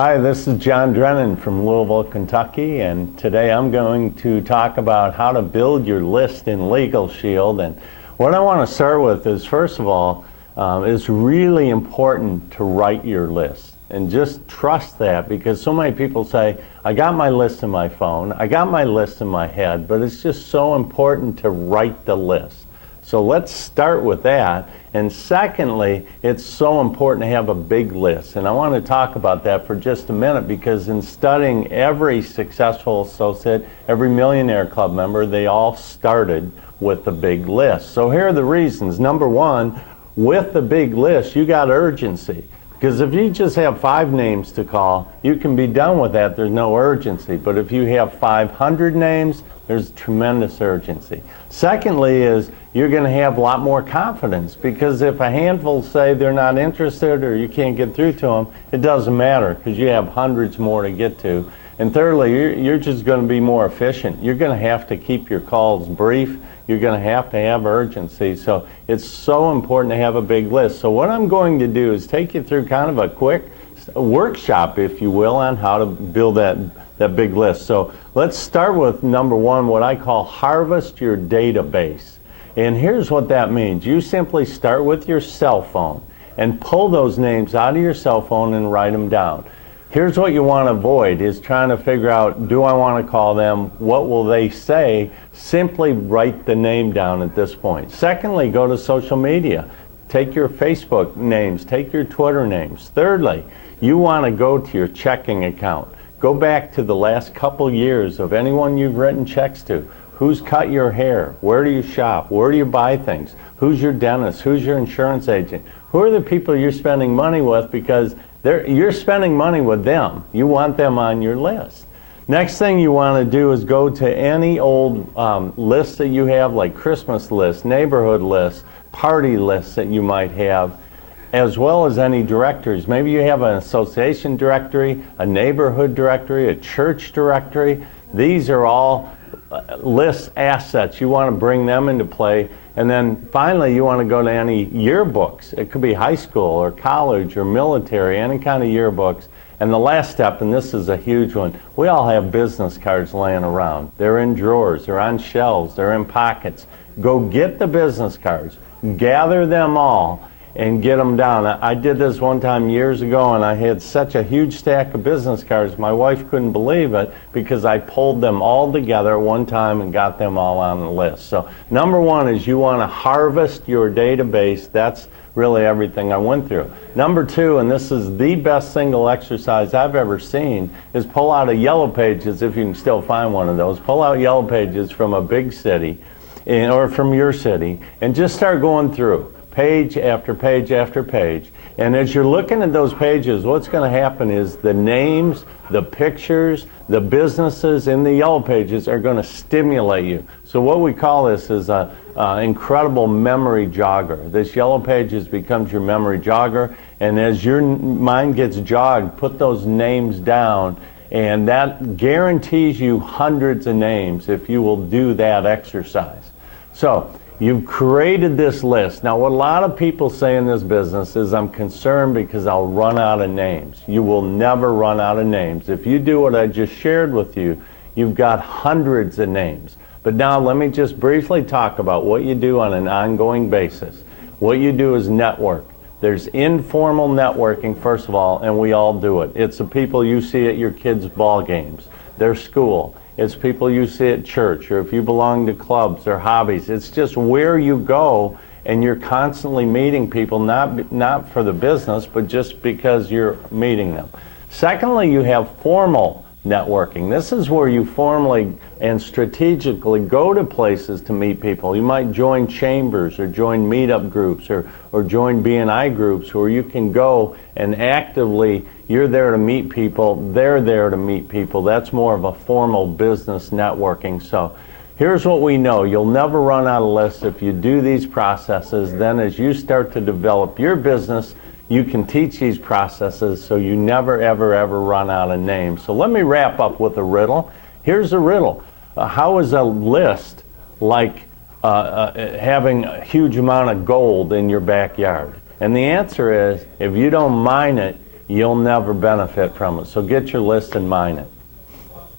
Hi, this is John Drennan from Louisville, Kentucky, and today I'm going to talk about how to build your list in Legal Shield. And what I want to start with is, first of all, it's really important to write your list. And just trust that, because so many people say, I got my list in my phone, I got my list in my head, but it's just so important to write the list. So let's start with that. And secondly, it's so important to have a big list. And I want to talk about that for just a minute, because in studying every successful associate, every Millionaire Club member, they all started with a big list. So here are the reasons. Number one, with the big list, you got urgency. Because if you just have 5 names to call, you can be done with that. There's no urgency. But if you have 500 names, there's tremendous urgency. Secondly is you're going to have a lot more confidence, because if a handful say they're not interested or you can't get through to them, it doesn't matter, because you have hundreds more to get to. And thirdly, you're just going to be more efficient. You're going to have to keep your calls brief. You're going to have urgency. So it's so important to have a big list. So what I'm going to do is take you through kind of a quick workshop, if you will, on how to build that big list. So let's start with number one, what I call harvest your database. And here's what that means. You simply start with your cell phone and pull those names out of your cell phone and write them down. Here's what you want to avoid, is trying to figure out, do I want to call them? What will they say? Simply write the name down at this point. Secondly, go to social media. Take your Facebook names, take your Twitter names. Thirdly, you want to go to your checking account. Go back to the last couple years of anyone you've written checks to. Who's cut your hair? Where do you shop? Where do you buy things? Who's your dentist? Who's your insurance agent? Who are the people you're spending money with? Because you're spending money with them. You want them on your list. Next thing you want to do is go to any old lists that you have, like Christmas lists, neighborhood lists, party lists that you might have, as well as any directories. Maybe you have an association directory, a neighborhood directory, a church directory. These are all list assets. You want to bring them into play. And then finally, you want to go to any yearbooks. It could be high school or college or military, any kind of yearbooks. And the last step, and this is a huge one, we all have business cards laying around. They're in drawers, they're on shelves, they're in pockets. Go get the business cards, gather them all, and get them down. I did this one time years ago, and I had such a huge stack of business cards, my wife couldn't believe it, because I pulled them all together at one time and got them all on the list. So number one is you want to harvest your database. That's really everything I went through. Number two, and this is the best single exercise I've ever seen, is pull out a Yellow Pages, if you can still find one of those. Pull out Yellow Pages from a big city, or from your city, and just start going through page after page after page. And as you're looking at those pages, what's going to happen is the names, the pictures, the businesses in the Yellow Pages are going to stimulate you. So what we call this is an incredible memory jogger. This Yellow Pages becomes your memory jogger, and as your mind gets jogged, put those names down, and that guarantees you hundreds of names if you will do that exercise. So you've created this list. Now, what a lot of people say in this business is, I'm concerned because I'll run out of names. You will never run out of names. If you do what I just shared with you, you've got hundreds of names. But now let me just briefly talk about what you do on an ongoing basis. What you do is network. There's informal networking, first of all, and we all do it. It's the people you see at your kids' ball games, their school. It's people you see at church, or if you belong to clubs or hobbies. It's just where you go, and you're constantly meeting people, not for the business, but just because you're meeting them. Secondly, you have formal networking. This is where you formally and strategically go to places to meet people. You might join chambers or join meetup groups or join BNI groups where you can go and actively, you're there to meet people, they're there to meet people. That's more of a formal business networking. So here's what we know. You'll never run out of lists if you do these processes. Then as you start to develop your business, you can teach these processes so you never, ever, ever run out of names. So let me wrap up with a riddle. Here's a riddle. How is a list like having a huge amount of gold in your backyard? And the answer is, if you don't mine it, you'll never benefit from it. So get your list and mine it.